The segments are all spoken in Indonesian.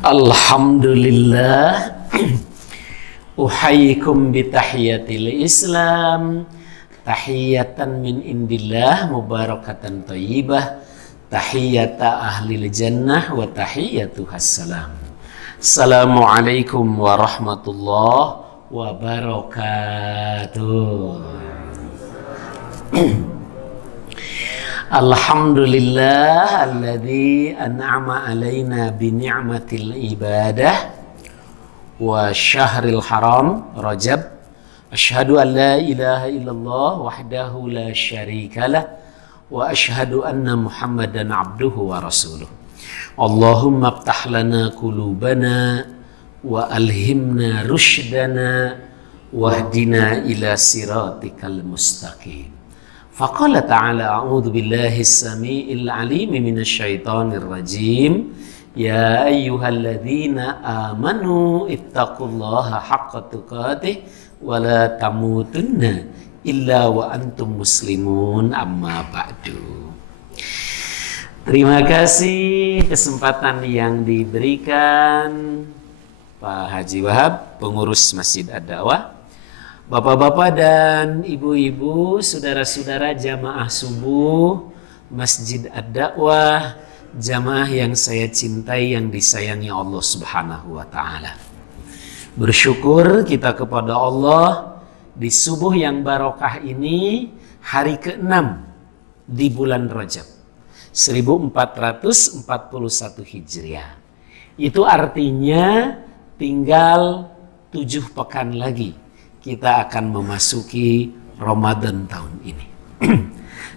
Alhamdulillah. Uhayyikum bitahiyatil Islam, tahiyatan min indillah mubarakatan thayyibah, tahiyata ahlil jannah wa tahiyatuhas salam. Assalamualaikum warahmatullahi wabarakatuh. Alhamdulillah alladzi an'ama alaina bi ni'matil ibadah wa syahril haram Rajab. Asyhadu an la ilaha illallah wahdahu la syarikalah wa asyhadu anna Muhammadan abduhu wa rasuluh. Allahumma iftah lana qulubana wa alhimna rushdana wahdina ila siratikal mustaqim. Faqala ta'ala a'udzu billahi as-sami'il 'alim minasy syaithanir rajim. Ya ayyuhalladzina amanu ittaqullaha haqqa tuqatih wa la tamutunna illa wa antum muslimun, amma ba'du. Terima kasih kesempatan yang diberikan Pak Haji Wahab, pengurus Masjid Ad-Da'wah, Bapak-bapak dan ibu-ibu, saudara-saudara jamaah subuh Masjid Ad-Da'wah, jamaah yang saya cintai, yang disayangi Allah Subhanahu wa Ta'ala. Bersyukur kita kepada Allah di subuh yang barokah ini, hari ke-6 di bulan Rajab 1441 Hijriah. Itu artinya tinggal 7 pekan lagi kita akan memasuki Ramadan tahun ini.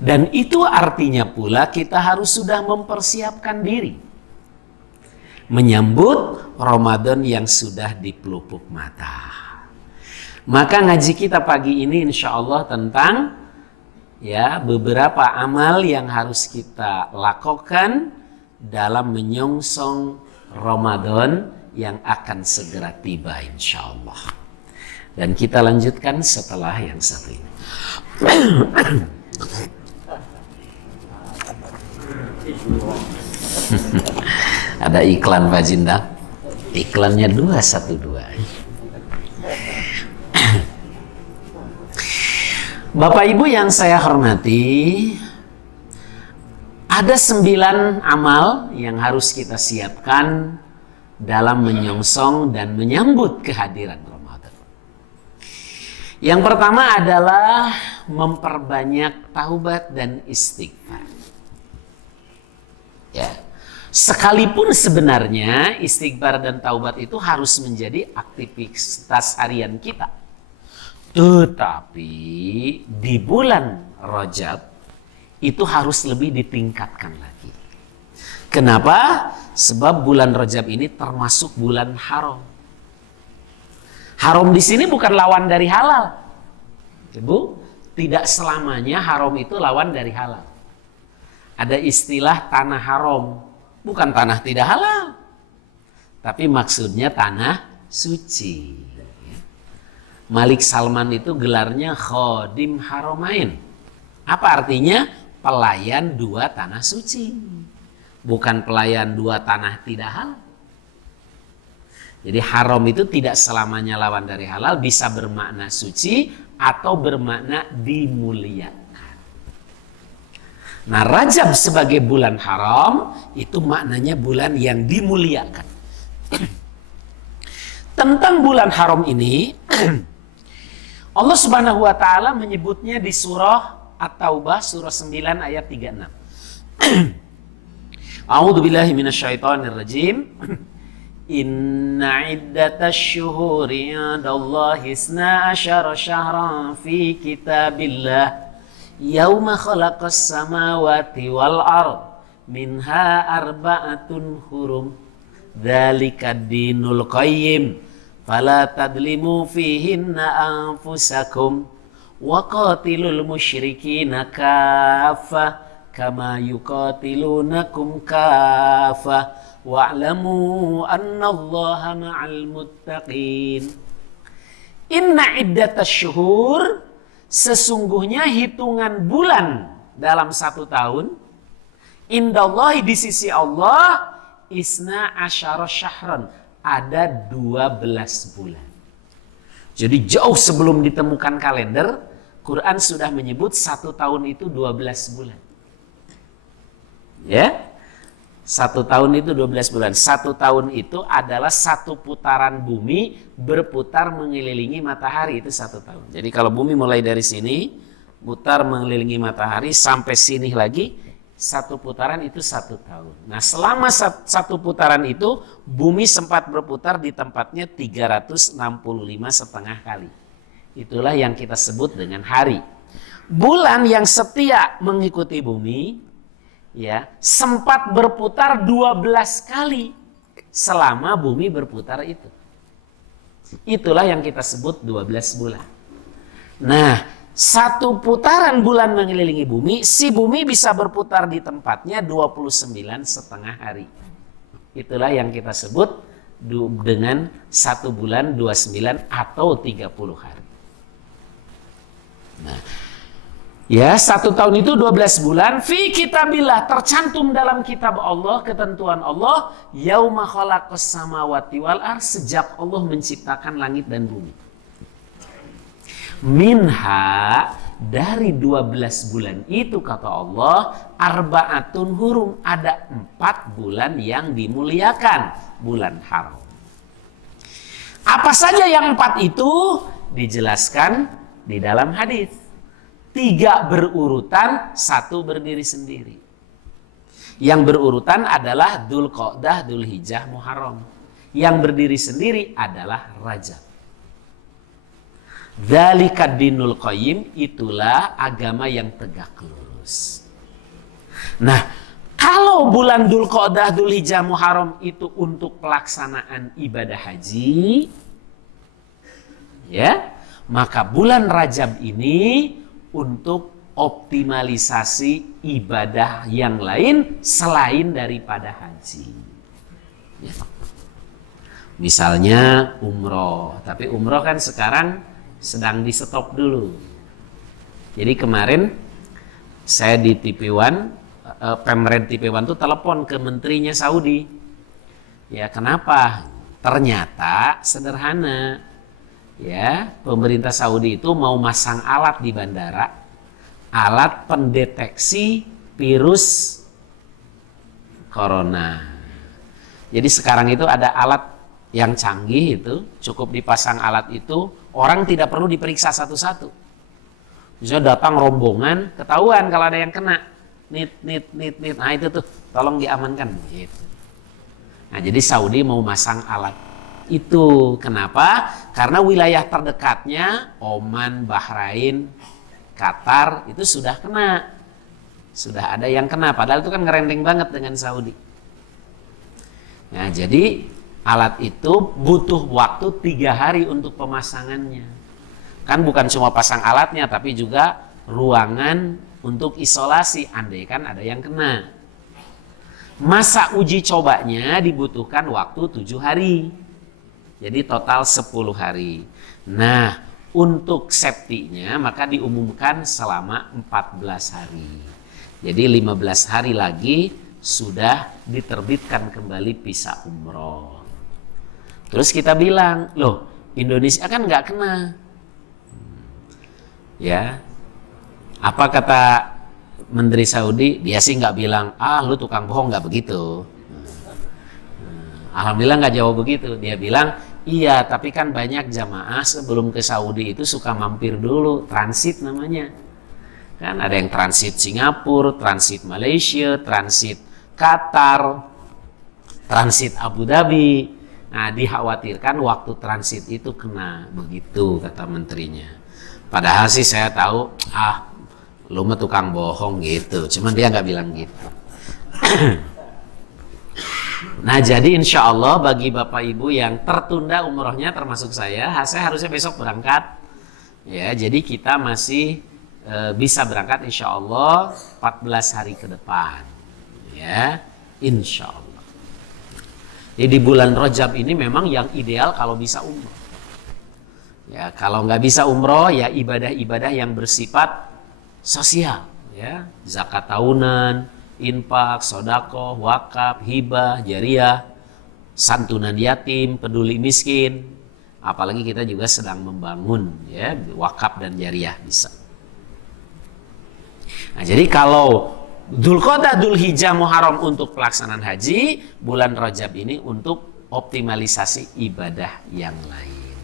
Dan itu artinya pula kita harus sudah mempersiapkan diri menyambut Ramadan yang sudah di pelupuk mata. Maka ngaji kita pagi ini insya Allah tentang beberapa amal yang harus kita lakukan dalam menyongsong Ramadan yang akan segera tiba insya Allah. Dan kita lanjutkan setelah yang satu ini. Ada iklan Pak Jinda. Iklannya 212. Bapak Ibu yang saya hormati, ada 9 amal yang harus kita siapkan dalam menyongsong dan menyambut kehadiran Ramadan. Yang pertama adalah memperbanyak taubat dan istighfar. Ya. Sekalipun sebenarnya istighfar dan taubat itu harus menjadi aktivitas harian kita. Tetapi di bulan Rajab itu harus lebih ditingkatkan lagi. Kenapa? Sebab bulan Rajab ini termasuk bulan haram. Haram di sini bukan lawan dari halal. Ibu, tidak selamanya haram itu lawan dari halal. Ada istilah tanah haram, bukan tanah tidak halal. Tapi maksudnya tanah suci. Malik Salman itu gelarnya Khodim Haramain. Apa artinya? Pelayan 2 tanah suci. Bukan pelayan 2 tanah tidak halal. Jadi haram itu tidak selamanya lawan dari halal, bisa bermakna suci atau bermakna dimuliakan. Nah, Rajab sebagai bulan haram itu maknanya bulan yang dimuliakan. Tentang bulan haram ini Allah Subhanahu wa Ta'ala menyebutnya di surah At-Taubah surah 9 ayat 36. A'udzu billahi minasyaitonir rajim. Inna iddatash syuhuri 'indallahi 12 syahran fi kitabillah yauma khalaqas samawati wal ard minha arba'atun hurum dzalikad dinul qayyim fala tadlimu fihinna anfusakum wa qatilul musyrikina kaffah kama yuqatilunakum kaffah wa'lamu annallaha ma'al muttaqin. Inna iddatas syuhur, sesungguhnya hitungan bulan dalam 1 tahun Indallahi, di sisi Allah, isna asyara syahran, ada 12 bulan. Jadi jauh sebelum ditemukan kalender, Quran sudah menyebut 1 tahun itu 12 bulan. Ya, 1 tahun itu 12 bulan. 1 tahun itu adalah 1 putaran bumi berputar mengelilingi matahari, itu 1 tahun. Jadi kalau bumi mulai dari sini, putar mengelilingi matahari sampai sini lagi, 1 putaran itu 1 tahun. Nah, selama 1 putaran itu bumi sempat berputar di tempatnya 365,5 kali. Itulah yang kita sebut dengan hari. Bulan yang setia mengikuti bumi, ya, sempat berputar 12 kali selama bumi berputar itu. Itulah yang kita sebut 12 bulan. Nah, 1 putaran bulan mengelilingi bumi, si bumi bisa berputar di tempatnya 29,5 hari. Itulah yang kita sebut dengan 1 bulan 29 atau 30 hari. Nah, ya, 1 tahun itu 12 bulan. Fi kitabillah, tercantum dalam kitab Allah, ketentuan Allah, yauma khalaqas samawati wal ardh, sejak Allah menciptakan langit dan bumi. Minha, dari 12 bulan itu kata Allah, arbaatun hurum, ada 4 bulan yang dimuliakan, bulan haram. Apa saja yang 4 itu dijelaskan di dalam hadis. 3 berurutan, 1 berdiri sendiri. Yang berurutan adalah Dzulqa'dah, Dzulhijjah, Muharram. Yang berdiri sendiri adalah Rajab. Dzalika dinul qayyim, itulah agama yang tegak lurus. Nah, kalau bulan Dzulqa'dah, Dzulhijjah, Muharram itu untuk pelaksanaan ibadah haji, ya, maka bulan Rajab ini untuk optimalisasi ibadah yang lain selain daripada haji. Ya. Misalnya umroh, tapi umroh kan sekarang sedang di stop dulu. Jadi kemarin saya di TV One, Pemret TV One tuh telepon ke menterinya Saudi. Ya, kenapa? Ternyata sederhana. Ya, pemerintah Saudi itu mau masang alat di bandara, alat pendeteksi virus corona. Jadi sekarang itu ada alat yang canggih, itu cukup dipasang alat itu, orang tidak perlu diperiksa satu-satu. Misalnya datang rombongan, ketahuan kalau ada yang kena, nit, nah itu tuh tolong diamankan gitu. Nah, jadi Saudi mau masang alat itu. Kenapa? Karena wilayah terdekatnya Oman, Bahrain, Qatar itu sudah kena, sudah ada yang kena. Padahal itu kan ngerendeng banget dengan Saudi. Nah, jadi alat itu butuh waktu 3 hari untuk pemasangannya. Kan bukan cuma pasang alatnya, tapi juga ruangan untuk isolasi, andai kan ada yang kena. Masa uji cobanya dibutuhkan waktu 7 hari. Jadi total 10 hari. Nah, untuk safety-nya maka diumumkan selama 14 hari. Jadi 15 hari lagi sudah diterbitkan kembali visa umroh. Terus kita bilang, loh, Indonesia kan nggak kena. Ya, apa kata Menteri Saudi? Dia sih nggak bilang, lu tukang bohong, nggak begitu. Alhamdulillah nggak jawab begitu. Dia bilang, iya, tapi kan banyak jamaah sebelum ke Saudi itu suka mampir dulu, transit namanya. Kan ada yang transit Singapura, transit Malaysia, transit Qatar, transit Abu Dhabi. Nah, dikhawatirkan waktu transit itu kena, begitu kata menterinya. Padahal sih saya tahu, lu mah tukang bohong gitu. Cuman dia nggak bilang gitu. Nah, jadi insya Allah bagi Bapak Ibu yang tertunda umrohnya termasuk saya harusnya besok berangkat. Ya, jadi kita masih bisa berangkat insya Allah 14 hari ke depan. Ya, insya Allah. Jadi di bulan Rajab ini memang yang ideal kalau bisa umroh. Ya, kalau nggak bisa umroh, ya ibadah-ibadah yang bersifat sosial, ya, zakat tahunan, infak, sodako, wakaf, hibah, jariah, santunan yatim, peduli miskin. Apalagi kita juga sedang membangun ya wakaf dan jariah bisa. Nah, jadi kalau Dzulqa'dah, Dzulhijjah, Muharram untuk pelaksanaan haji, bulan Rajab ini untuk optimalisasi ibadah yang lain.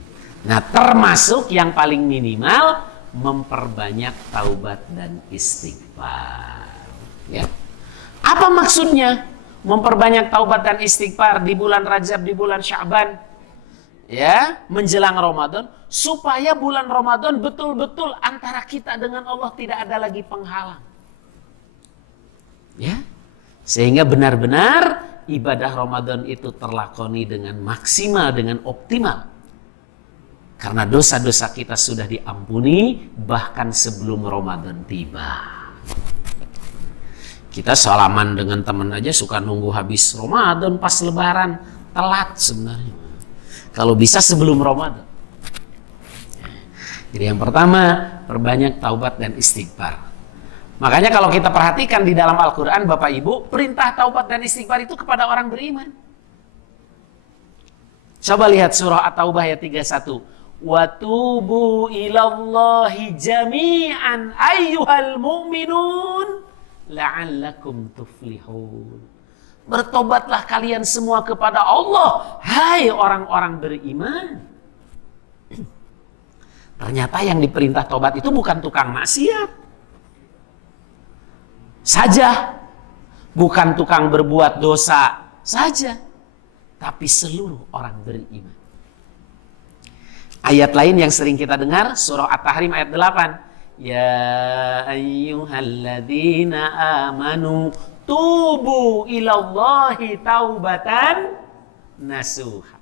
Nah, termasuk yang paling minimal memperbanyak taubat dan istighfar. Ya. Apa maksudnya memperbanyak taubat dan istighfar di bulan Rajab, di bulan Sya'ban? Ya, menjelang Ramadan, supaya bulan Ramadan betul-betul antara kita dengan Allah tidak ada lagi penghalang. Ya, sehingga benar-benar ibadah Ramadan itu terlakoni dengan maksimal, dengan optimal. Karena dosa-dosa kita sudah diampuni bahkan sebelum Ramadan tiba. Kita salaman dengan teman aja suka nunggu habis Ramadan pas Lebaran, telat sebenarnya. Kalau bisa sebelum Ramadan. Jadi yang pertama, perbanyak taubat dan istighfar. Makanya kalau kita perhatikan di dalam Al-Quran, Bapak Ibu, perintah taubat dan istighfar itu kepada orang beriman. Coba lihat surah At-Taubah ayat 31. Watubu ilallahi jami'an ayyuhal mu'minun la'allakum tuflihun. Bertobatlah kalian semua kepada Allah, hai orang-orang beriman. Ternyata yang diperintah tobat itu bukan tukang maksiat saja, bukan tukang berbuat dosa saja, tapi seluruh orang beriman. Ayat lain yang sering kita dengar, surah At-Tahrim ayat 8. Ya ayyuhalladzina amanu tubu ilallahi taubatan nasuha.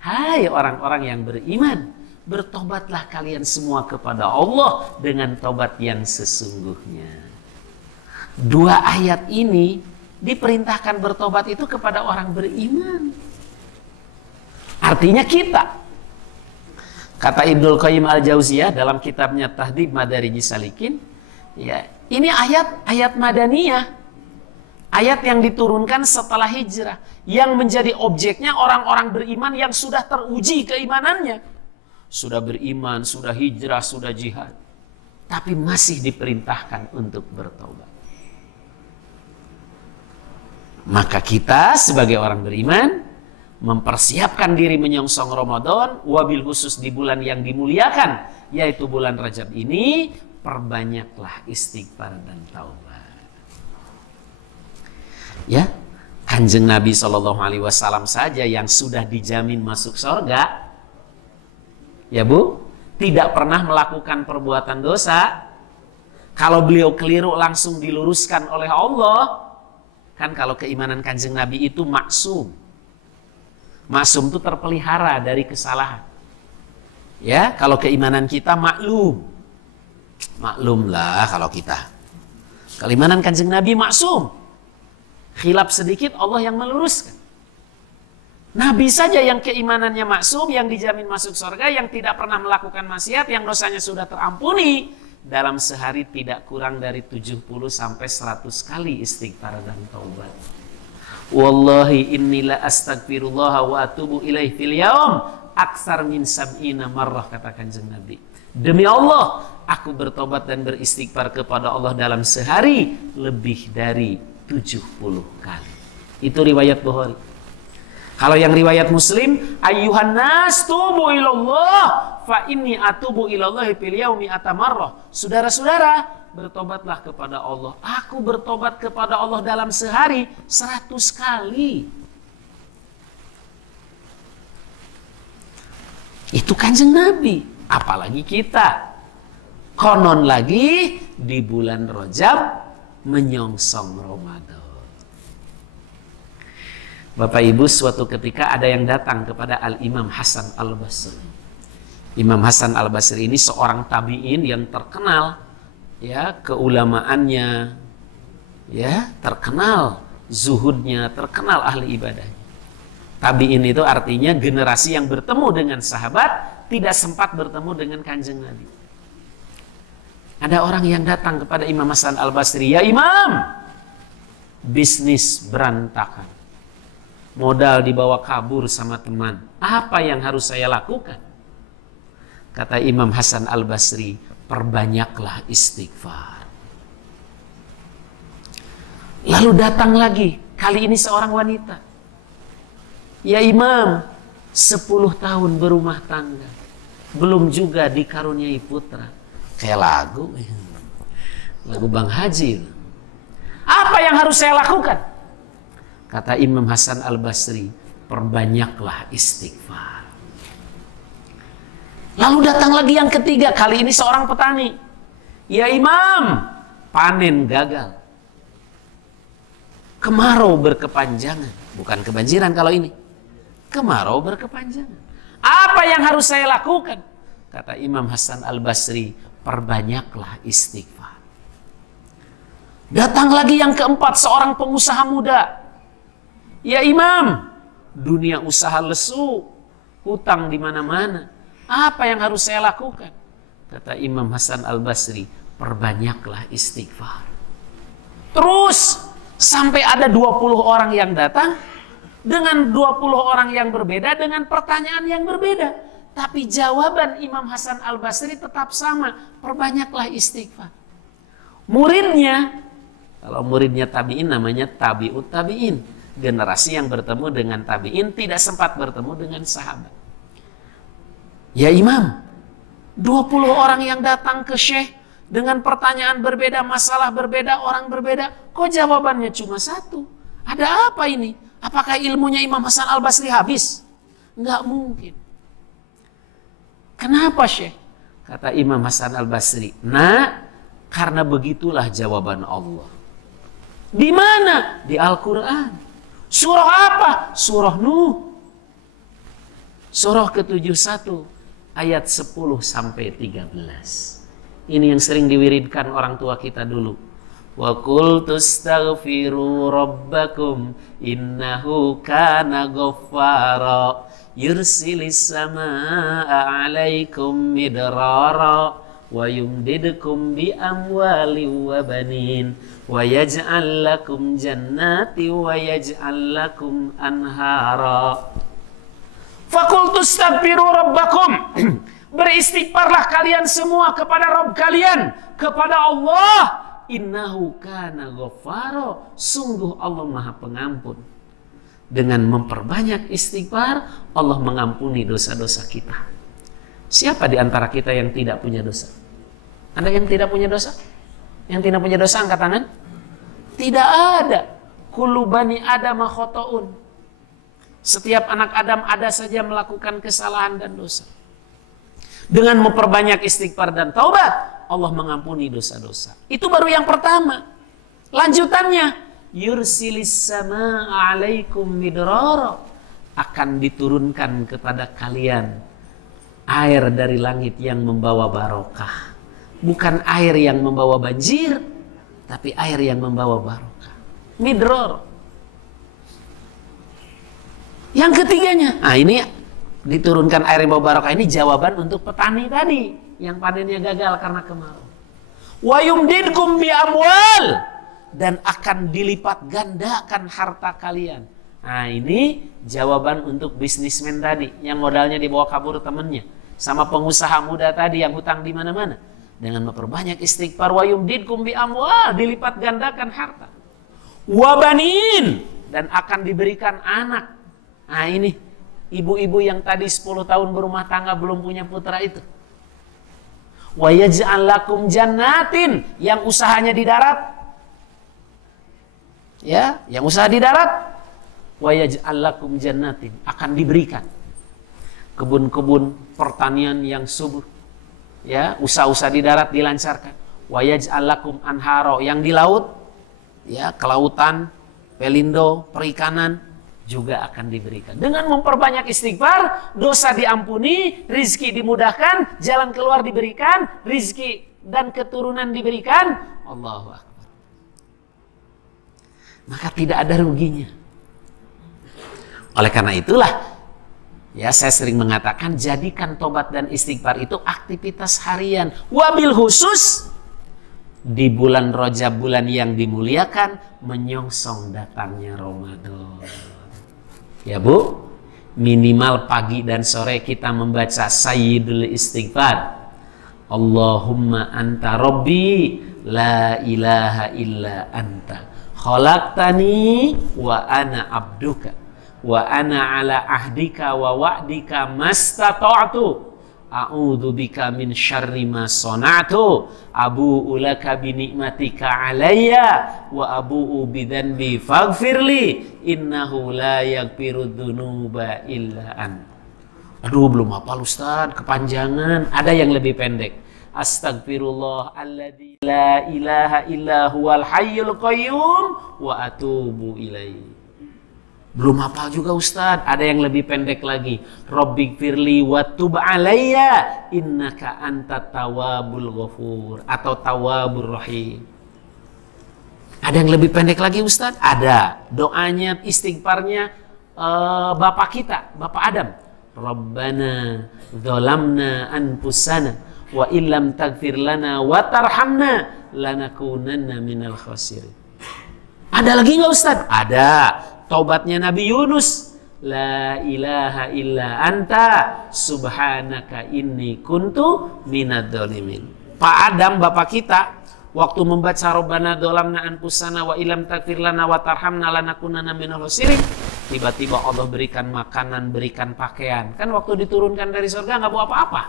Hai orang-orang yang beriman, bertobatlah kalian semua kepada Allah dengan tobat yang sesungguhnya. Dua ayat ini diperintahkan bertobat itu kepada orang beriman. Artinya kita. Kata Ibnul Qayyim Al-Jauziyah dalam kitabnya Tahdhib Madarijis Salikin, ya, ini ayat madaniyah. Ayat yang diturunkan setelah hijrah, yang menjadi objeknya orang-orang beriman yang sudah teruji keimanannya. Sudah beriman, sudah hijrah, sudah jihad, tapi masih diperintahkan untuk bertobat. Maka kita sebagai orang beriman mempersiapkan diri menyongsong Ramadan, wabil khusus di bulan yang dimuliakan, yaitu bulan Rajab ini, perbanyaklah istighfar dan taubat. Ya, Kanjeng Nabi SAW saja yang sudah dijamin masuk surga, ya Bu, tidak pernah melakukan perbuatan dosa. Kalau beliau keliru langsung diluruskan oleh Allah. Kan kalau keimanan Kanjeng Nabi itu maksum. Maksum itu terpelihara dari kesalahan. Ya, kalau keimanan kita maklum. Maklum lah kalau kita. Keimanan Kanjeng Nabi maksum. Khilaf sedikit Allah yang meluruskan. Nabi saja yang keimanannya maksum, yang dijamin masuk surga, yang tidak pernah melakukan maksiat, yang dosanya sudah terampuni. Dalam sehari tidak kurang dari 70 sampai 100 kali istighfar dan taubat. Wallahi inni la astaghfirullah wa atubu ilaih fil yaum aksar min sab'ina marrah, kata Kanjeng Nabi. Demi Allah, aku bertobat dan beristighfar kepada Allah dalam sehari lebih dari 70 kali. Itu riwayat Bukhari. Kalau yang riwayat Muslim, ayyuhan nas tubu ilallah fa inni atubu ilallahi fil yaumi atamarrah. Saudara-saudara, bertobatlah kepada Allah. Aku bertobat kepada Allah dalam sehari 100 kali. Itu Kanjeng Nabi, apalagi kita. Konon lagi di bulan Rajab menyongsong Ramadan. Bapak Ibu, suatu ketika ada yang datang kepada Al-Imam Hasan Al-Basri. Imam Hasan Al-Basri ini seorang tabi'in yang terkenal, ya, keulamaannya, ya, terkenal zuhudnya, terkenal ahli ibadahnya. Tabi'in itu artinya generasi yang bertemu dengan sahabat, tidak sempat bertemu dengan Kanjeng Nabi. Ada orang yang datang kepada Imam Hasan Al-Basri, ya Imam, bisnis berantakan, modal dibawa kabur sama teman. Apa yang harus saya lakukan? Kata Imam Hasan Al-Basri, perbanyaklah istighfar. Lalu datang lagi, kali ini seorang wanita. Ya Imam, 10 tahun berumah tangga, belum juga dikaruniai putra. Kayak lagu Bang Haji. Apa yang harus saya lakukan? Kata Imam Hasan Al-Basri, perbanyaklah istighfar. Lalu datang lagi yang ketiga, kali ini seorang petani. Ya Imam, panen gagal, kemarau berkepanjangan. Bukan kebanjiran kalau ini, kemarau berkepanjangan. Apa yang harus saya lakukan? Kata Imam Hasan Al-Basri, perbanyaklah istighfar. Datang lagi yang keempat, seorang pengusaha muda. Ya Imam, dunia usaha lesu, hutang di mana-mana. Apa yang harus saya lakukan? Kata Imam Hasan Al-Basri, perbanyaklah istighfar. Terus sampai ada 20 orang yang datang dengan 20 orang yang berbeda dengan pertanyaan yang berbeda. Tapi jawaban Imam Hasan Al-Basri tetap sama, perbanyaklah istighfar. Muridnya, kalau muridnya tabi'in namanya tabi'ut tabi'in. Generasi yang bertemu dengan tabi'in tidak sempat bertemu dengan sahabat. Ya Imam, 20 orang yang datang ke Syekh dengan pertanyaan berbeda, masalah berbeda, orang berbeda. Kok jawabannya cuma satu? Ada apa ini? Apakah ilmunya Imam Hasan Al-Basri habis? Enggak mungkin. Kenapa Syekh? Kata Imam Hasan Al-Basri, nah, karena begitulah jawaban Allah. Di mana? Di Al-Quran. Surah apa? Surah Nuh. Surah ke-71. Ayat 10 sampai 13. Ini yang sering diwiridkan orang tua kita dulu. Wa qul tastaghfiru rabbakum innahu kana ghaffara yursilis samaa'a 'alaikum midrara wa yumdidkum bi amwalin wa banin wa yaj'al lakum jannati wa yaj'al lakum anhara. Fakultus taghfiru rabbakum. Beristighfarlah kalian semua kepada Rabb kalian, kepada Allah. Innahu kana ghaffara. Sungguh Allah Maha Pengampun. Dengan memperbanyak istighfar, Allah mengampuni dosa-dosa kita. Siapa di antara kita yang tidak punya dosa? Anda yang tidak punya dosa? Yang tidak punya dosa angkat tangan. Tidak ada. Kullu bani Adam khotoun. Setiap anak Adam ada saja melakukan kesalahan dan dosa. Dengan memperbanyak istighfar dan taubat, Allah mengampuni dosa-dosa. Itu baru yang pertama. Lanjutannya, yursilis samaa'a 'alaikum midrara. Akan diturunkan kepada kalian air dari langit yang membawa barokah. Bukan air yang membawa banjir, tapi air yang membawa barokah. Midrar. Yang ketiganya, nah ini diturunkan air yang bawa barokah, ini jawaban untuk petani tadi yang panennya gagal karena kemarau. Wa yumdidkum bi amwal, dan akan dilipat gandakan harta kalian. Nah ini jawaban untuk bisnismen tadi yang modalnya dibawa kabur temannya, sama pengusaha muda tadi yang hutang di mana-mana. Dengan memperbanyak istighfar, wa yumdidkum bi amwal, dilipat gandakan harta. Wa banin, dan akan diberikan anak. Nah ini ibu-ibu yang tadi 10 tahun berumah tangga belum punya putra itu. Wa yaj'al lakum jannatin, yang usahanya di darat. Ya, yang usaha di darat. Wa yaj'al lakum jannatin, akan diberikan kebun-kebun pertanian yang subur. Ya, usaha-usaha di darat dilancarkan. Wa yaj'al lakum anharo, yang di laut, ya, kelautan, pelindo, perikanan juga akan diberikan. Dengan memperbanyak istighfar, dosa diampuni, rizki dimudahkan, jalan keluar diberikan, rizki dan keturunan diberikan. Allahu Akbar. Maka tidak ada ruginya. Oleh karena itulah, ya saya sering mengatakan, jadikan tobat dan istighfar itu aktivitas harian. Wabil khusus di bulan Rajab, bulan yang dimuliakan, menyongsong datangnya Ramadan. Ya Bu, minimal pagi dan sore kita membaca Sayyidul Istighfar. Allahumma anta rabbi la ilaha illa anta khalaqtani wa ana abduka wa ana ala ahdika wa wa'dika mastata'tu a'udzu bika min syarri ma sana'tu abu'u laka bi ni'matika alayya wa abu'u bi dzanbi faghfirli innahu la yaghfiru dzunuba illa anta. Aduh, belum hafal Ustaz, kepanjangan. Ada yang lebih pendek. Astagfirullah alladzi la ilaha illa huwal hayyul qayyum wa atubu ilaihi. Belum hafal juga Ustaz, ada yang lebih pendek lagi. Rabbighfirli wa tub alayya innaka antat tawwabul ghafur atau tawwabur rahim. Ada yang lebih pendek lagi Ustaz? Ada. Doanya, istighfarnya Bapak kita, Bapak Adam. Rabbana dzalamna anfusana wa illam taghfir lana wa tarhamna lanakunanna minal khasirin. Ada lagi nggak Ustaz? Ada. Taubatnya Nabi Yunus. La ilaha illa anta subhanaka inni kuntu minadz dzalimin. Pak Adam, bapak kita, waktu membaca Rabbana dzalamna anfusana wa illam taghfir lana wa tarhamna lanakunanna minal khasirin, tiba-tiba Allah berikan makanan, berikan pakaian. Kan waktu diturunkan dari surga nggak bawa apa-apa.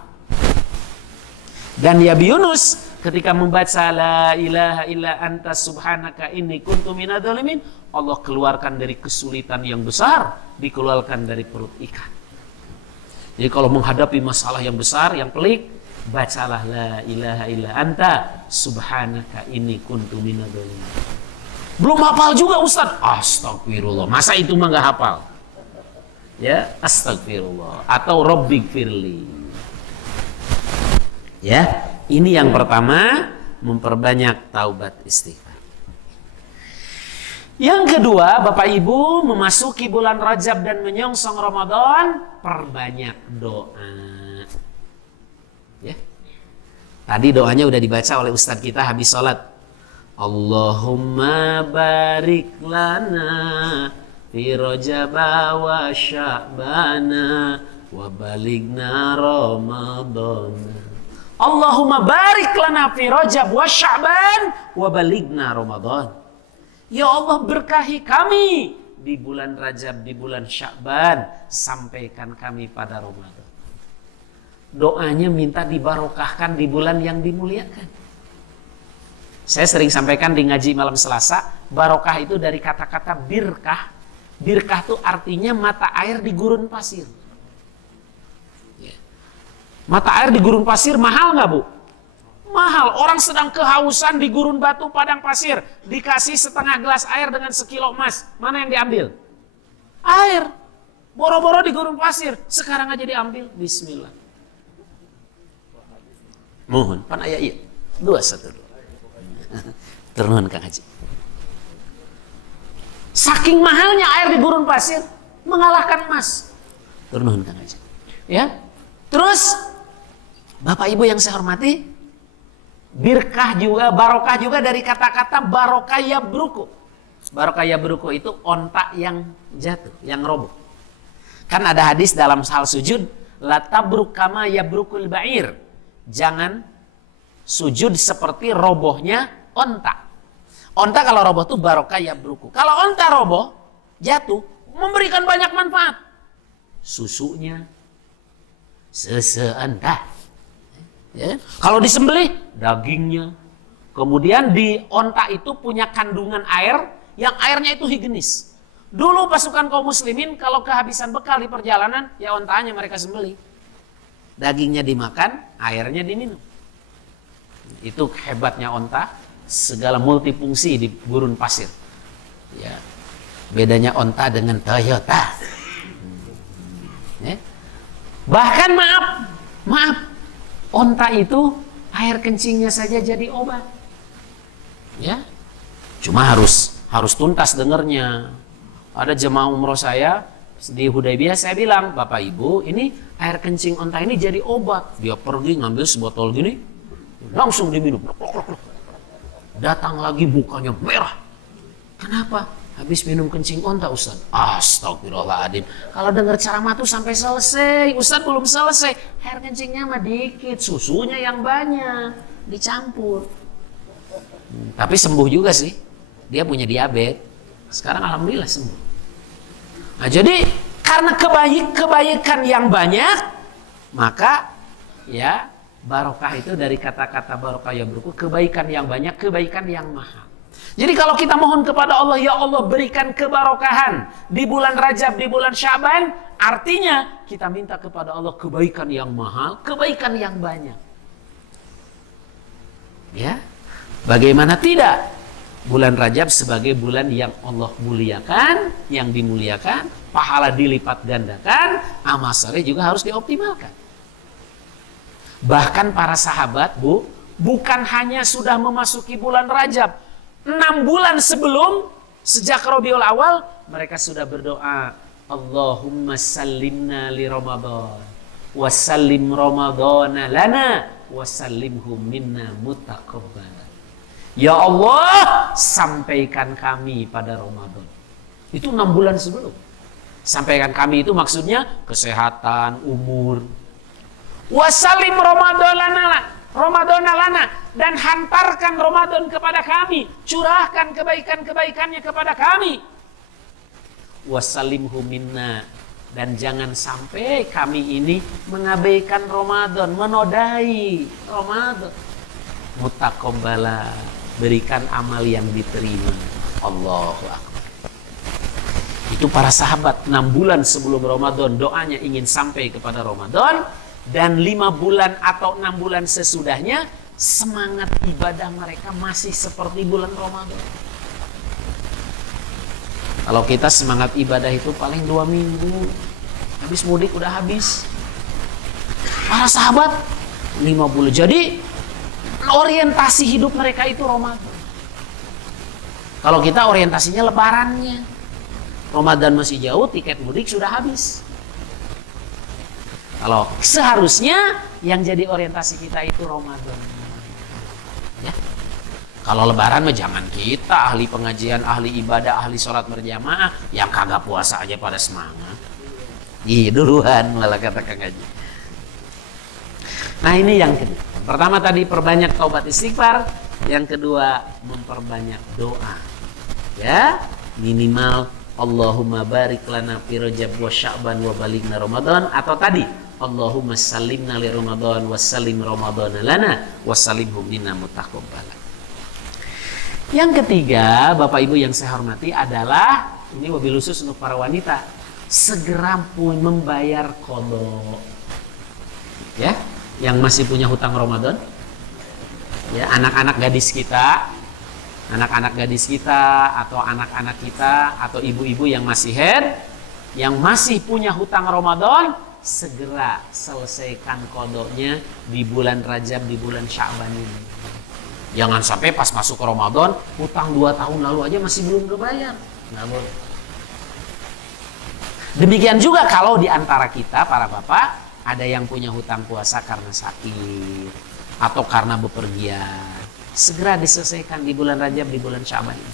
Dan Nabi Yunus ketika membaca la ilaha illa anta subhanaka inni kuntu minadz dzalimin, Allah keluarkan dari kesulitan yang besar, dikeluarkan dari perut ikan. Jadi kalau menghadapi masalah yang besar, yang pelik, bacalah la ilaha illa anta subhanaka inni kuntu minadz dzalimin. Belum hafal juga Ustaz. Astagfirullah. Masa itu mah nggak hafal? Ya, astagfirullah atau rabbighfirli. Ya, ini yang pertama, memperbanyak taubat istighfar. Yang kedua, Bapak Ibu, memasuki bulan Rajab dan menyongsong Ramadan, perbanyak doa. Ya. Tadi doanya udah dibaca oleh Ustadz kita habis sholat. Allahumma barik lana fi Rajaba wa Sya'bana wa balighna Ramadana. Allahumma barik lana fi Rajab wa Sya'ban wa balighna Ramadan. Ya Allah, berkahi kami di bulan Rajab, di bulan Sya'ban, sampaikan kami pada Ramadan. Doanya minta dibarokahkan di bulan yang dimuliakan. Saya sering sampaikan di ngaji malam Selasa, barokah itu dari kata-kata birkah. Birkah itu artinya mata air di gurun pasir. Mata air di gurun pasir mahal nggak Bu? Mahal. Orang sedang kehausan di gurun batu padang pasir, dikasih setengah gelas air dengan sekilo emas, mana yang diambil? Air. Boro-boro di gurun pasir, sekarang aja diambil. Bismillah. Mohon, pan ayah iya. 212. Turun Kang Haji. Saking mahalnya air di gurun pasir, mengalahkan emas. Turun Kang Haji. Ya. Terus Bapak Ibu yang saya hormati, birkah juga, barokah juga dari kata-kata barokah yabruku. Barokah yabruku itu onta yang jatuh, yang roboh. Kan ada hadis dalam hal sujud, la tabruk kama yabrukul ba'ir. Jangan sujud seperti robohnya onta. Onta kalau roboh itu barokah yabruku. Kalau onta roboh, jatuh, memberikan banyak manfaat. Susunya, seseentah. Ya. Kalau disembelih, dagingnya. Kemudian di onta itu punya kandungan air, yang airnya itu higienis. Dulu pasukan kaum muslimin kalau kehabisan bekal di perjalanan, ya ontanya mereka sembelih. Dagingnya dimakan, airnya diminum. Itu hebatnya onta, segala multifungsi di gurun pasir. Ya. Bedanya onta dengan Toyota. Ya. Bahkan maaf, onta itu air kencingnya saja jadi obat. Ya. Cuma harus tuntas dengernya. Ada jemaah umroh saya di Hudaybiyah, saya bilang, Bapak Ibu, ini air kencing onta ini jadi obat. Dia pergi ngambil sebotol gini, langsung diminum. Datang lagi mukanya merah. Kenapa? Habis minum kencing onta Ustaz. Astagfirullahaladzim. Kalau dengar ceramah tuh sampai selesai. Ustaz belum selesai. Air kencingnya mah dikit. Susunya yang banyak. Dicampur. Tapi sembuh juga sih. Dia punya diabetes. Sekarang alhamdulillah sembuh. Nah jadi karena kebaikan yang banyak. Maka ya barokah itu dari kata-kata barokah ya berku. Kebaikan yang banyak. Kebaikan yang mahal. Jadi kalau kita mohon kepada Allah, ya Allah berikan kebarokahan di bulan Rajab, di bulan Syaban, artinya kita minta kepada Allah kebaikan yang mahal, kebaikan yang banyak. Ya, bagaimana tidak? Bulan Rajab sebagai bulan yang Allah muliakan, yang dimuliakan, pahala dilipat gandakan, amal saleh juga harus dioptimalkan. Bahkan para sahabat, Bu, bukan hanya sudah memasuki bulan Rajab, 6 bulan sebelum, sejak Rabiul Awal, mereka sudah berdoa, Allahumma sallimna li Ramadan, wasallim Ramadana lana, wasallimhum minna mutaqabbala. Ya Allah, sampaikan kami pada Ramadan. Itu 6 bulan sebelum. Sampaikan kami itu maksudnya kesehatan, umur. Wasallim Ramadana lana, dan hantarkan Ramadan kepada kami, curahkan kebaikan-kebaikannya kepada kami. Wasallimhu minna, dan jangan sampai kami ini mengabaikan Ramadan, menodai Ramadan. Mutaqabbala, berikan amal yang diterima. Allahu Akbar. Itu para sahabat 6 bulan sebelum Ramadan doanya ingin sampai kepada Ramadan. Dan 5 bulan atau 6 bulan sesudahnya semangat ibadah mereka masih seperti bulan Ramadan. Kalau kita semangat ibadah itu paling 2 minggu. Habis mudik udah habis. Para sahabat 5 bulan. Jadi orientasi hidup mereka itu Ramadan. Kalau kita orientasinya lebarannya. Ramadan masih jauh, tiket mudik sudah habis. Kalau seharusnya yang jadi orientasi kita itu Ramadan. Ya. Kalau lebaran mah zaman kita, ahli pengajian, ahli ibadah, ahli sholat berjamaah, yang kagak puasa aja pada semangat. Iya duluan malah kata Kang Haji. Nah ini yang kedua. Pertama tadi perbanyak taubat istighfar, yang kedua memperbanyak doa. Ya, minimal Allahumma barik lana fi Rajab wa Sya'ban wa balighna Ramadan, atau tadi Allahumma sallimna li Ramadan wa sallim Ramadan lana wa sallimhum minna mutaqabbala. Yang ketiga, Bapak Ibu yang saya hormati, adalah ini wabil khusus untuk para wanita, segera pun membayar qada. Ya, yang masih punya hutang Ramadan. Ya, anak-anak gadis kita, atau anak-anak kita, atau ibu-ibu yang masih haid, yang masih punya hutang Ramadan, segera selesaikan qadanya di bulan Rajab, di bulan Sya'ban ini. Jangan sampai pas masuk ke Ramadan, hutang 2 tahun lalu aja masih belum kebayar. Nggak boleh. Demikian juga kalau di antara kita, para bapak, ada yang punya hutang puasa karena sakit atau karena bepergian, segera diselesaikan di bulan Rajab, di bulan Sya'ban ini.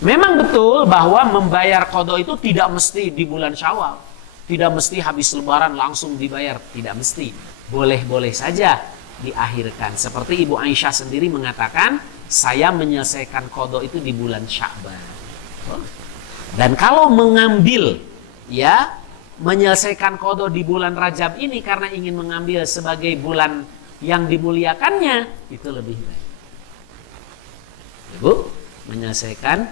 Memang betul bahwa membayar qada itu tidak mesti di bulan Syawal. Tidak mesti habis lebaran langsung dibayar. Tidak mesti. Boleh-boleh saja diakhirkan. Seperti Ibu Aisyah sendiri mengatakan, saya menyelesaikan qada itu di bulan Sya'ban. Dan kalau mengambil, ya, menyelesaikan qada di bulan Rajab ini karena ingin mengambil sebagai bulan yang dimuliakannya, itu lebih baik. Ibu, menyelesaikan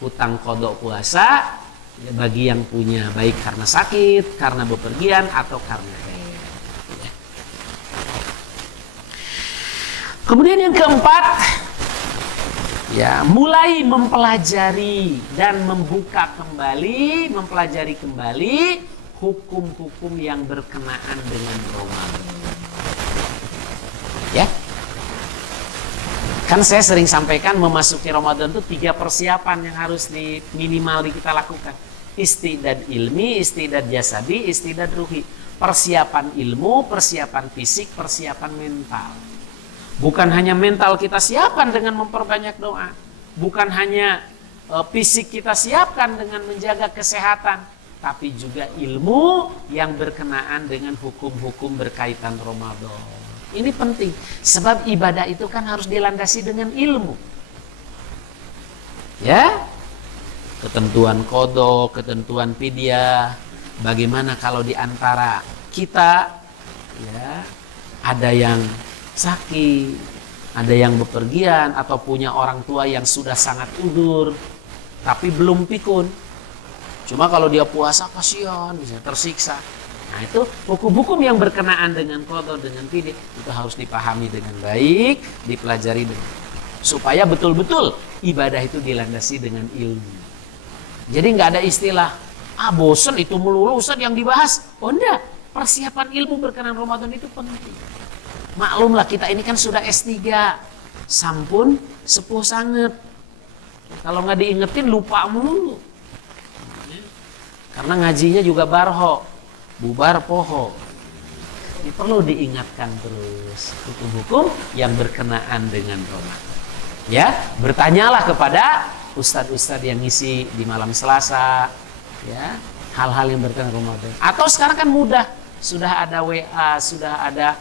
hutang qada puasa ya, bagi yang punya, baik karena sakit, karena bepergian, atau karena haid. Ya. Kemudian yang keempat, ya, mulai mempelajari dan mempelajari kembali hukum-hukum yang berkenaan dengan Ramadan. Ya, kan saya sering sampaikan memasuki Ramadan itu 3 persiapan yang harus minimal kita lakukan. Istidad ilmi, istidad jasadi, istidad ruhi. Persiapan ilmu, persiapan fisik, persiapan mental. Bukan hanya mental kita siapkan dengan memperbanyak doa. Bukan hanya fisik kita siapkan dengan menjaga kesehatan. Tapi juga ilmu yang berkenaan dengan hukum-hukum berkaitan Ramadan. Ini penting. Sebab ibadah itu kan harus dilandasi dengan ilmu. Ya, ketentuan qada, ketentuan fidyah. Bagaimana kalau di antara kita, ya, ada yang sakit, ada yang bepergian, atau punya orang tua yang sudah sangat udur, tapi belum pikun. Cuma kalau dia puasa kasihan, bisa tersiksa. Nah itu hukum-hukum yang berkenaan dengan qada, dengan fidyah itu harus dipahami dengan baik, dipelajari dengan, supaya betul-betul ibadah itu dilandasi dengan ilmu. Jadi nggak ada istilah, bosen itu melulu Ustaz yang dibahas. Oh enggak, persiapan ilmu berkenaan Ramadan itu penting. Maklumlah kita ini kan sudah S3, sampun sepuh sangat. Kalau nggak diingetin lupa mulu. Karena ngajinya juga barho, bubar poho. Ini perlu diingatkan terus hukum-hukum yang berkenaan dengan Ramadan. Ya, bertanyalah kepada ustadz-ustadz yang ngisi di malam Selasa, ya, hal-hal yang berkenaan Ramadan. Atau sekarang kan mudah, sudah ada WA, sudah ada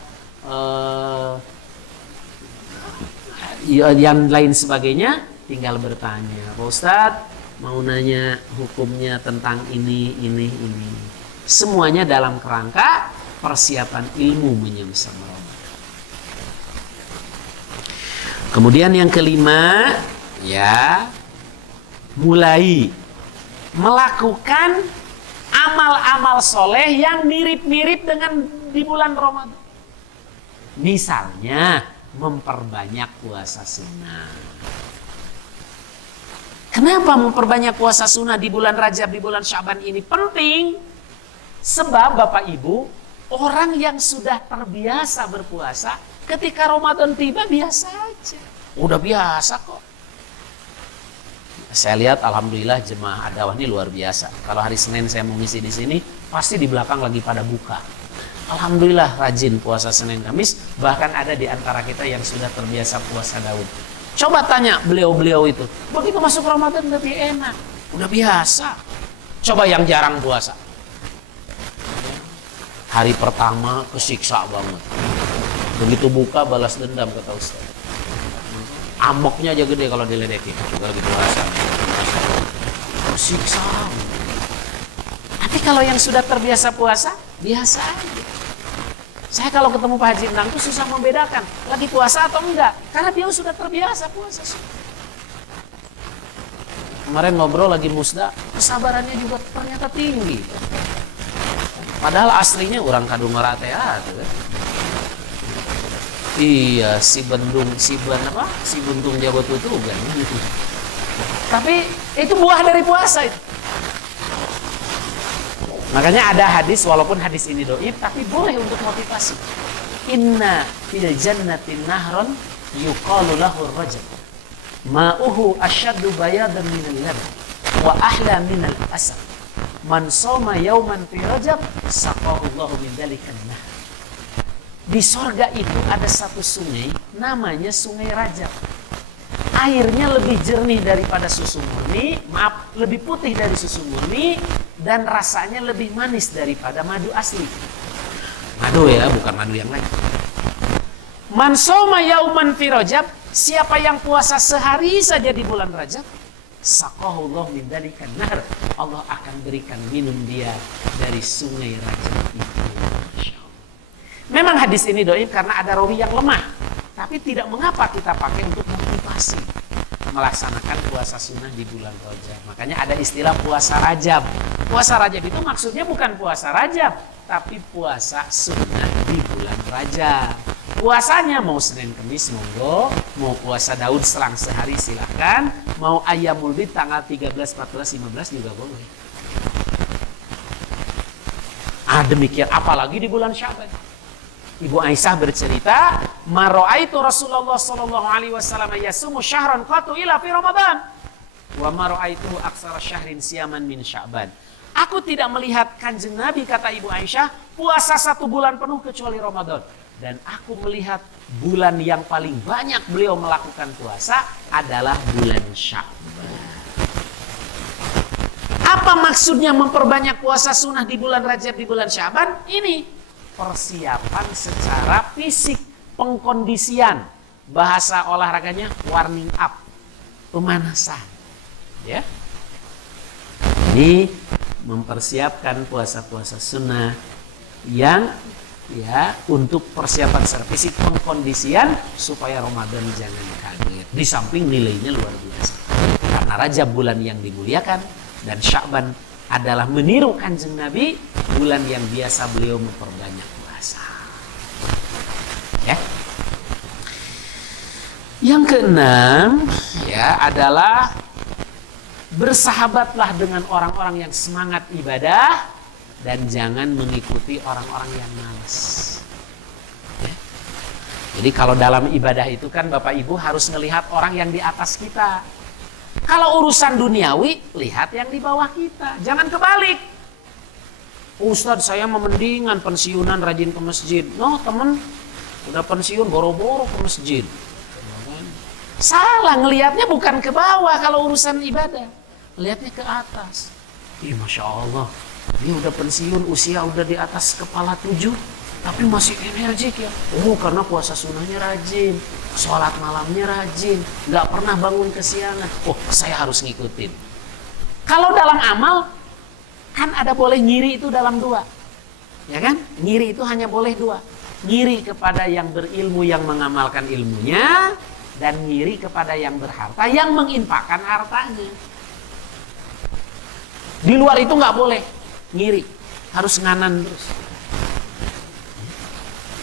yang lain sebagainya, tinggal bertanya, Pak Ustadz mau nanya hukumnya tentang ini. Semuanya dalam kerangka persiapan ilmu menyongsong Ramadan. Kemudian yang kelima, ya, mulai melakukan amal-amal soleh yang mirip-mirip dengan di bulan Ramadan. Misalnya memperbanyak puasa sunnah. Kenapa memperbanyak puasa sunnah di bulan Rajab, di bulan Syaban ini penting? Sebab Bapak Ibu, orang yang sudah terbiasa berpuasa, ketika Ramadan tiba biasa aja. Udah biasa kok. Saya lihat alhamdulillah jemaah Adawah ini luar biasa. Kalau hari Senin saya mau ngisi di sini, pasti di belakang lagi pada buka. Alhamdulillah rajin puasa Senin Kamis, bahkan ada di antara kita yang sudah terbiasa puasa Daud. Coba tanya beliau-beliau itu, begitu masuk Ramadan lebih enak, udah biasa. Coba yang jarang puasa, hari pertama kesiksa banget, begitu buka balas dendam kata Ustaz. Amoknya aja gede kalau diledekin, juga lagi puasa, kesiksa. Tapi kalau yang sudah terbiasa puasa, biasa aja. Saya kalau ketemu Pak Haji Endang itu susah membedakan lagi puasa atau enggak, karena dia sudah terbiasa puasa. Kemarin ngobrol lagi musda, kesabarannya juga ternyata tinggi. Padahal aslinya orang Kadung Rate tuh kan. Iya, si buntung jago tutugan gitu. Tapi itu buah dari puasa itu. Makanya ada hadis, walaupun hadis ini dhaif, tapi boleh untuk motivasi. Inna fil jannatin nahron yuqalu lahu rajab. Ma'uhu asyaddu bayadan minal laban wa ahla minal asal. Man shoma yauman fi rajab saqahu Allahu min dzalikan nahr. Di sorga itu ada satu sungai, namanya Sungai Rajab. Airnya lebih jernih daripada susu murni, lebih putih dari susu murni, dan rasanya lebih manis daripada madu asli. Madu ya, bukan madu yang lain. Man shoma yauman fi Rajab, siapa yang puasa sehari saja di bulan Rajab, saqahu Allah min dzalikan nahr, Allah akan berikan minum dia dari Sungai Rajab itu. Memang hadis ini dhaif karena ada rawi yang lemah, tapi tidak mengapa kita pakai untuk motivasi melaksanakan puasa sunnah di bulan Rajab. Makanya ada istilah puasa Rajab. Puasa Rajab itu maksudnya bukan puasa Rajab, tapi puasa sunnah di bulan Rajab. Puasanya mau Senin Kamis monggo, mau puasa Daud selang sehari silahkan, mau Ayyamul Bid tanggal 13, 14, 15 juga boleh. Demikian apalagi di bulan Syaban. Ibu Aisyah bercerita, "Maro'aitu Rasulullah sallallahu alaihi wasallam yasumu syahran qatu ila fi Ramadan. Wa maro'aitu aksara syahrin siyaman min Sya'ban." Aku tidak melihat Kanjeng Nabi, kata Ibu Aisyah, puasa 1 bulan penuh kecuali Ramadan. dan aku melihat bulan yang paling banyak beliau melakukan puasa adalah bulan Sya'ban. Apa maksudnya memperbanyak puasa sunnah di bulan Rajab, di bulan Sya'ban? Ini persiapan secara fisik, pengkondisian. Bahasa olahraganya warming up, pemanasan. Ya. Ini mempersiapkan puasa-puasa sunnah yang untuk persiapan secara fisik, pengkondisian supaya Ramadan jangan kaget. Di samping nilainya luar biasa. Karena Rajab bulan yang dimuliakan dan Sya'ban adalah meniru Kanjeng Nabi, bulan yang biasa beliau memperbanyak puasa. Ya. Yang keenam adalah bersahabatlah dengan orang-orang yang semangat ibadah dan jangan mengikuti orang-orang yang malas. Ya. Jadi kalau dalam ibadah itu kan Bapak Ibu harus melihat orang yang di atas kita. Kalau urusan duniawi, lihat yang di bawah kita. Jangan kebalik. Ustadz, saya memendingan pensiunan rajin ke masjid. No, temen udah pensiun boro-boro ke masjid. Salah, ngelihatnya bukan ke bawah kalau urusan ibadah. Lihatnya ke atas. Ih, Masya Allah. Dia udah pensiun, usia udah di atas kepala 7, tapi masih energik ya. Oh, karena puasa sunnahnya rajin, sholat malamnya rajin, nggak pernah bangun kesiangan. Oh, saya harus ngikutin. Kalau dalam amal, kan ada boleh ngiri itu dalam 2. Ya kan? Ngiri itu hanya boleh 2. Ngiri kepada yang berilmu yang mengamalkan ilmunya, dan ngiri kepada yang berharta yang menginfakkan hartanya. Di luar itu nggak boleh ngiri, harus nganan terus.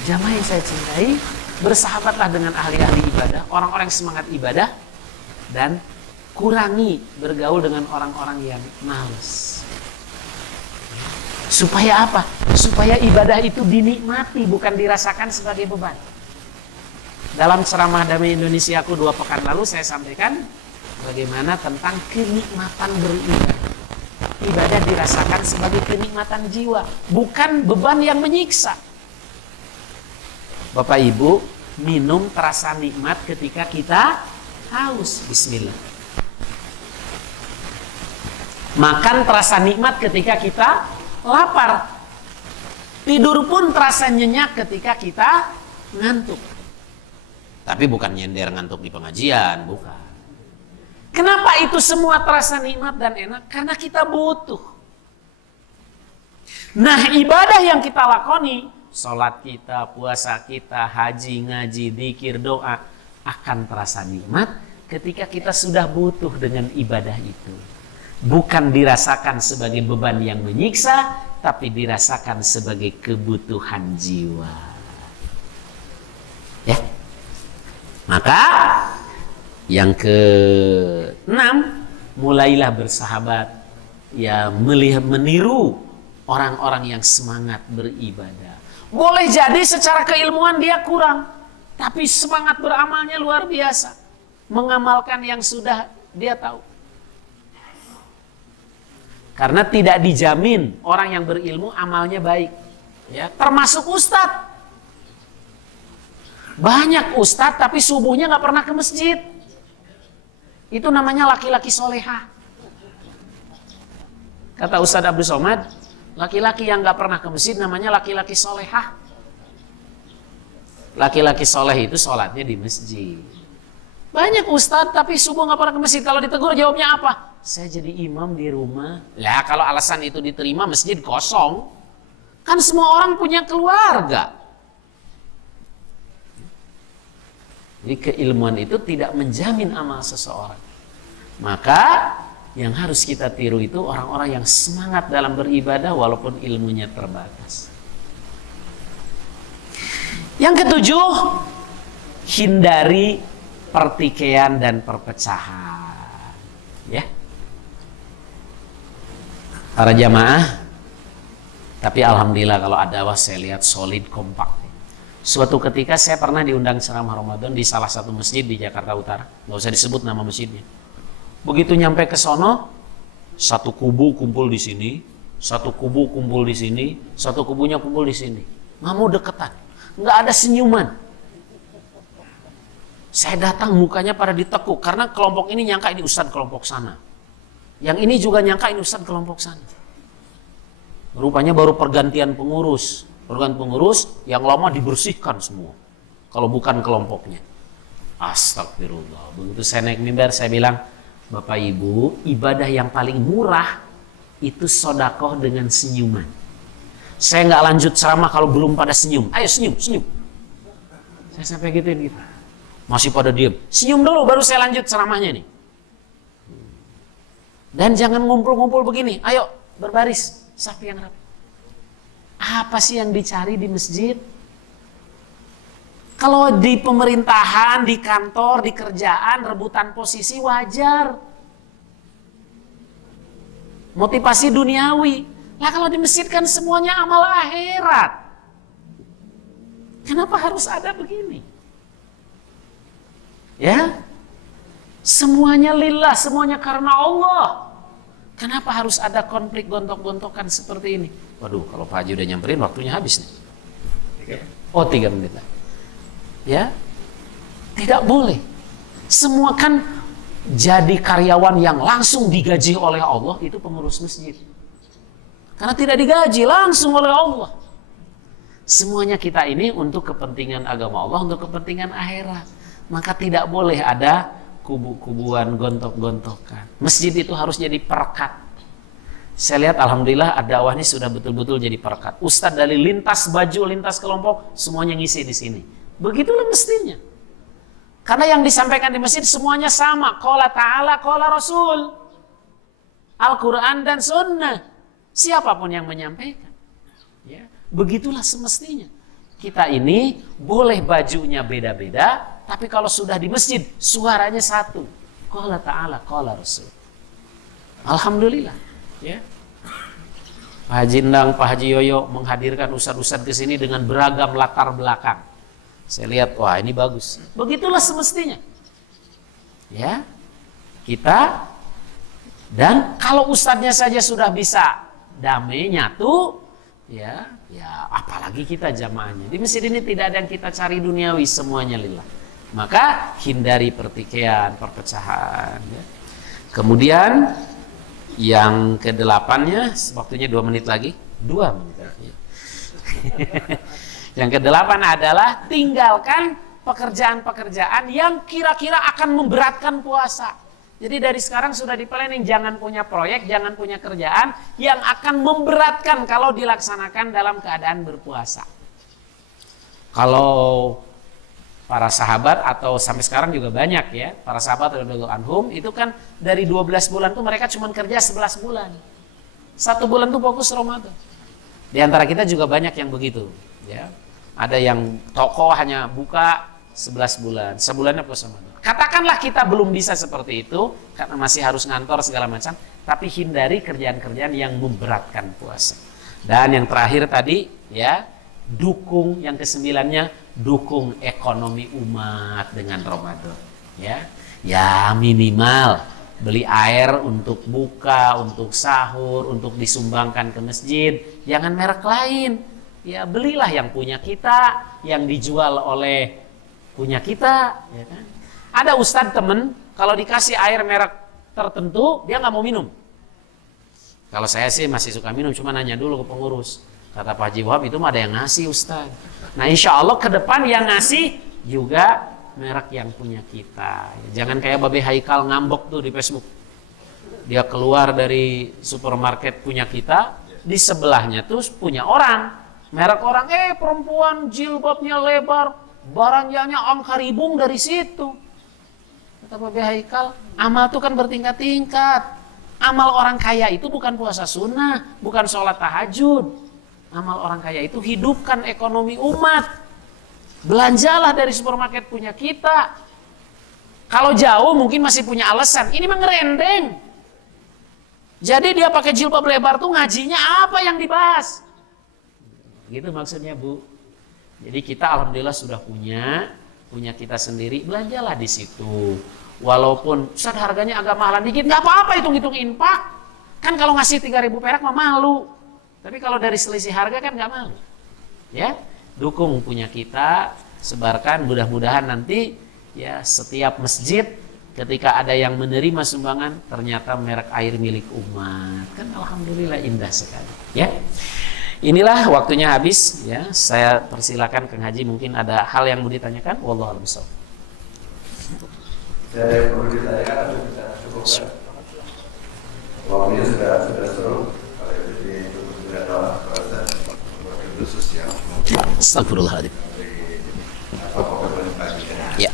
Jamaah yang saya cintai, bersahabatlah dengan ahli-ahli ibadah, orang-orang yang semangat ibadah, dan kurangi bergaul dengan orang-orang yang malas. Supaya apa? Supaya ibadah itu dinikmati, bukan dirasakan sebagai beban. Dalam ceramah Damai Indonesiaku 2 pekan lalu saya sampaikan bagaimana tentang kenikmatan beribadah. Ibadah dirasakan sebagai kenikmatan jiwa, bukan beban yang menyiksa. Bapak Ibu, minum terasa nikmat ketika kita haus. Bismillah. Makan terasa nikmat ketika kita lapar. Tidur pun terasa nyenyak ketika kita ngantuk. Tapi bukan nyender ngantuk di pengajian, bukan. Kenapa itu semua terasa nikmat dan enak? Karena kita butuh. Nah, ibadah yang kita lakoni, sholat kita, puasa kita, haji, ngaji, dzikir, doa, akan terasa nikmat ketika kita sudah butuh dengan ibadah itu. Bukan dirasakan sebagai beban yang menyiksa, tapi dirasakan sebagai kebutuhan jiwa. Ya. Maka yang ke-6, mulailah bersahabat, melihat, meniru orang-orang yang semangat beribadah. Boleh jadi secara keilmuan dia kurang, tapi semangat beramalnya luar biasa. Mengamalkan yang sudah dia tahu. Karena tidak dijamin orang yang berilmu amalnya baik. Ya, termasuk ustadz. Banyak ustadz tapi subuhnya nggak pernah ke masjid. Itu namanya laki-laki soleha. Kata Ustadz Abdul Somad, laki-laki yang nggak pernah ke masjid namanya laki-laki soleha. Laki-laki soleh itu sholatnya di masjid. Banyak ustadz tapi subuh nggak pernah ke masjid. Kalau ditegur jawabnya apa? Saya jadi imam di rumah. Lah kalau alasan itu diterima, masjid kosong. Kan semua orang punya keluarga. Jadi keilmuan itu tidak menjamin amal seseorang. Maka yang harus kita tiru itu orang-orang yang semangat dalam beribadah walaupun ilmunya terbatas. Yang ke-7, hindari pertikaian dan perpecahan. Ya. Para jamaah, tapi alhamdulillah kalau ada saya lihat solid, kompak. Suatu ketika saya pernah diundang ceramah Ramadan di salah satu masjid di Jakarta Utara. Nggak usah disebut nama masjidnya. Begitu nyampe ke sono, satu kubu kumpul di sini, satu kubu kumpul di sini, satu kubunya kumpul di sini. Nggak mau deketan. nggak ada senyuman. Saya datang mukanya pada ditekuk karena kelompok ini nyangka ini ustadz kelompok sana. Yang ini juga nyangka ini ustadz kelompok sana. Rupanya baru pergantian pengurus. Pergantian pengurus yang lama dibersihkan semua. Kalau bukan kelompoknya. Astagfirullah. Begitu saya naik mimbar saya bilang, Bapak Ibu, ibadah yang paling murah itu sodakoh dengan senyuman. Saya nggak lanjut ceramah kalau belum pada senyum. Ayo senyum, senyum. Saya sampai gituin gitu. Masih pada diem. Senyum dulu baru saya lanjut ceramahnya nih. Dan jangan ngumpul-ngumpul begini. Ayo berbaris. Sapi yang rapi. Apa sih yang dicari di masjid? Kalau di pemerintahan, di kantor, di kerjaan, rebutan posisi wajar. Motivasi duniawi. Lah kalau di masjid kan semuanya amal akhirat. Kenapa harus ada begini? Ya, semuanya lillah, semuanya karena Allah. Kenapa harus ada konflik gontok-gontokan seperti ini? Waduh, kalau Pak Haji udah nyamperin waktunya habis nih. Oh 3 menit lah. Ya, tidak boleh. Semua kan jadi karyawan yang langsung digaji oleh Allah itu pengurus masjid. Karena tidak digaji langsung oleh Allah. Semuanya kita ini untuk kepentingan agama Allah, untuk kepentingan akhirat. Maka tidak boleh ada kubu-kubuan gontok-gontokan. Masjid itu harus jadi perekat. Saya lihat alhamdulillah dakwah ini sudah betul-betul jadi perekat. Ustadz dari lintas baju, lintas kelompok semuanya ngisi di sini. Begitulah mestinya. Karena yang disampaikan di masjid semuanya sama. Qala ta'ala, qala Rasul. Al-Quran dan Sunnah. Siapapun yang menyampaikan. Ya, begitulah semestinya. Kita ini boleh bajunya beda-beda, tapi kalau sudah di masjid, suaranya satu. Qala ta'ala, qala Rasul. Alhamdulillah. Ya. Pak Haji Endang, Pak Haji Yoyo menghadirkan ustadz-ustadz ke sini dengan beragam latar belakang. Saya lihat, wah ini bagus. Begitulah semestinya. Ya. Kita, dan kalau ustadznya saja sudah bisa damai, nyatu, ya apalagi kita jamaahnya. Di masjid ini tidak ada yang kita cari duniawi, semuanya lillah. Maka hindari pertikaian, perpecahan. Ya. Kemudian yang ke-8-nya, waktunya 2 menit lagi. 2 menit lagi. Yang ke-8 adalah tinggalkan pekerjaan-pekerjaan yang kira-kira akan memberatkan puasa. Jadi dari sekarang sudah di planning, jangan punya proyek, jangan punya kerjaan yang akan memberatkan kalau dilaksanakan dalam keadaan berpuasa. Kalau para sahabat atau sampai sekarang juga banyak ya, para sahabat radhiyallahu anhum itu kan dari 12 bulan tuh mereka cuma kerja 11 bulan. 1 bulan tuh fokus Ramadan. Di antara kita juga banyak yang begitu, ya. Ada yang toko hanya buka 11 bulan, sebulannya puasa Ramadan. Katakanlah kita belum bisa seperti itu karena masih harus ngantor segala macam, tapi hindari kerjaan-kerjaan yang memberatkan puasa. Dan yang terakhir tadi ya, dukung yang ke-9-nya, dukung ekonomi umat dengan Ramadan. Ya minimal beli air untuk buka, untuk sahur, untuk disumbangkan ke masjid. Jangan merek lain. Ya belilah yang punya kita, yang dijual oleh punya kita. Ya kan? Ada ustadz temen, kalau dikasih air merek tertentu, dia nggak mau minum. Kalau saya sih masih suka minum, cuma nanya dulu ke pengurus. Kata Pak Haji Wahab, itu mah ada yang ngasih ustadz. Nah insya Allah ke depan yang ngasih juga merek yang punya kita. Jangan kayak Babe Haikal ngambek tuh di Facebook. Dia keluar dari supermarket punya kita, di sebelahnya tuh punya orang. Merek orang, perempuan jilbabnya lebar, baranjanya angka ribung dari situ. Kata Babe Haikal, amal itu kan bertingkat-tingkat. Amal orang kaya itu bukan puasa sunnah, bukan sholat tahajud. Amal orang kaya itu hidupkan ekonomi umat. Belanjalah dari supermarket punya kita. Kalau jauh mungkin masih punya alasan. Ini mah ngerendeng. Jadi dia pakai jilbab lebar tuh ngajinya apa yang dibahas? Gitu maksudnya Bu. Jadi kita alhamdulillah sudah punya kita sendiri. Belanjalah di situ. Walaupun Ustaz harganya agak mahalan dikit, nggak apa-apa hitung-hitung infak. Kan kalau ngasih 3.000 perak mah malu. Tapi kalau dari selisih harga kan nggak malu. Ya. dukung punya kita, sebarkan, mudah-mudahan nanti ya setiap masjid ketika ada yang menerima sumbangan ternyata merek air milik umat. Kan alhamdulillah indah sekali ya. Inilah waktunya habis ya. Saya persilakan Kang Haji, mungkin ada hal yang mau ditanyakan. Wallahu a'lam bishawab. Saya perlu ditanyakan atau kita cukup ya? Waktunya sudah seru. Kalau jadi cukup sudah doa kepada wakil sosial. Astagfirullahaladzim. Ya.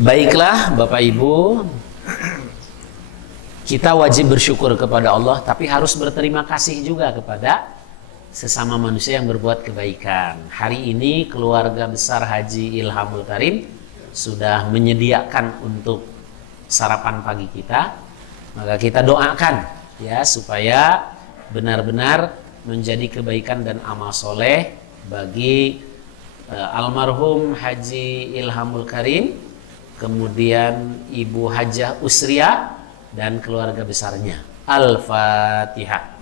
Baiklah Bapak Ibu, kita wajib bersyukur kepada Allah, tapi harus berterima kasih juga kepada sesama manusia yang berbuat kebaikan. Hari ini keluarga besar Haji Ilhamul Karim sudah menyediakan untuk sarapan pagi kita. Maka kita doakan ya supaya benar-benar menjadi kebaikan dan amal soleh bagi almarhum Haji Ilhamul Karim, kemudian Ibu Hajah Usria dan keluarga besarnya. Al-Fatihah.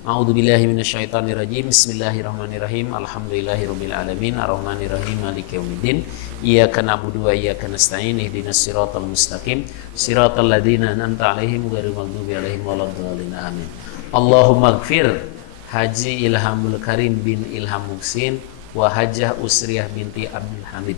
A'udzubillahi minasyaitonirrajim. Bismillahirrahmanirrahim. Alhamdulillahirabbil alamin. Arrahmanirrahim. Maliki yaumiddin. Iyyaka na'budu wa iyyaka nasta'in. Ihdinas siratal mustaqim. Siratal ladzina an'amta 'alaihim ghairil maghdubi 'alaihim waladdallin. Amin. Allahumma ighfir Haji Ilhamul Karim bin Ilham Muksin wa Hajah Usriyah binti Abdul Hamid.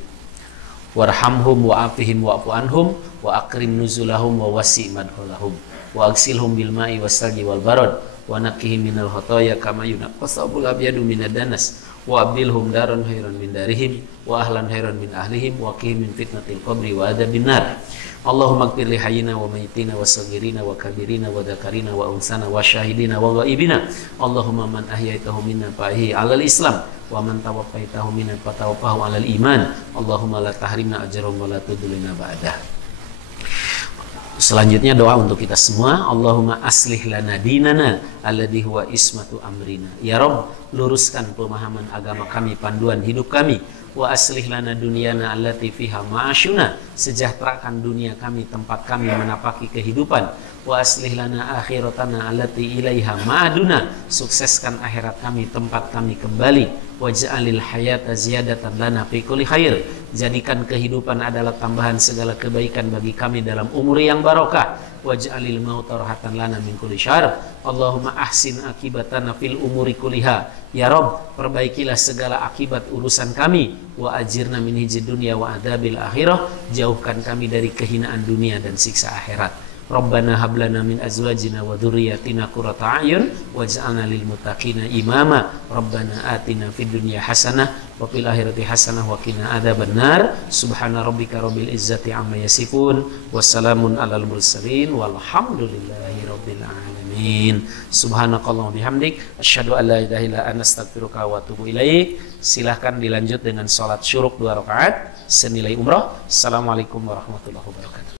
Warhamhum wa afihim wa afu anhum wa akrim nuzulahum wa wasi' madkhulahum wa agsilhum bil ma'i wassalji wal barad wa naqqihim minal khotoya kama yunaqqas sabul abyadu minad danas wa abdilhum daran khairan min darihim wa ahlan khairan min ahlihim wa qihim min fitnatil qabri wa adabin nar. Allahumma ighfir li hayyina wa mayyitina wa saghirina wa kabirina wa dzakarina wa unsana wa syahidina wa ghaibina. Allahumma man ahyaitahu minna fahi 'alal islam wa man tawaffaitahu minna fatawaffahu 'alal iman. Allahumma la tahrimna ajrahum wa la tudlina ba'dah. Selanjutnya doa untuk kita semua. Allahumma aslih lana dinana alladhi huwa ismatu amrina. Ya Rabb, luruskan pemahaman agama kami, panduan hidup kami. Wa aslih lana dunyana allati fiha ma'asyuna, sejahterakan dunia kami, tempat kami menapaki kehidupan. Wa aslih lana akhiratana allati ilaiha ma'aduna, sukseskan akhirat kami, tempat kami kembali. Waj'alil hayata ziyadatan lana fi kulli khair, jadikan kehidupan adalah tambahan segala kebaikan bagi kami dalam umur yang barokah. Waj'alil mauta rahatan lana min kulli syarr. Allahumma ahsin akibatana fil umuri kulliha. Ya Rabb, perbaikilah segala akibat urusan kami. Wa ajirna min hijid dunya wa adabil akhirah, jauhkan kami dari kehinaan dunia dan siksa akhirat. Rabbana hablana min azwajina wa dzurriyyatina qurrata a'yun waj'alna lil muttaqina imama. Rabbana atina fid dunya hasanah wa fil akhirati hasanah wa qina adzabannar. Subhana rabbika rabbil izzati amma yasifun. Wassalamun alal mursalin walhamdulillahi rabbil alamin. Subhanakallahumma bihamdik asyhadu an la ilaha illa anta astaghfiruka wa atubu ilaik. Silahkan dilanjut dengan salat syuruk 2 rakaat senilai umrah. Assalamualaikum warahmatullahi wabarakatuh.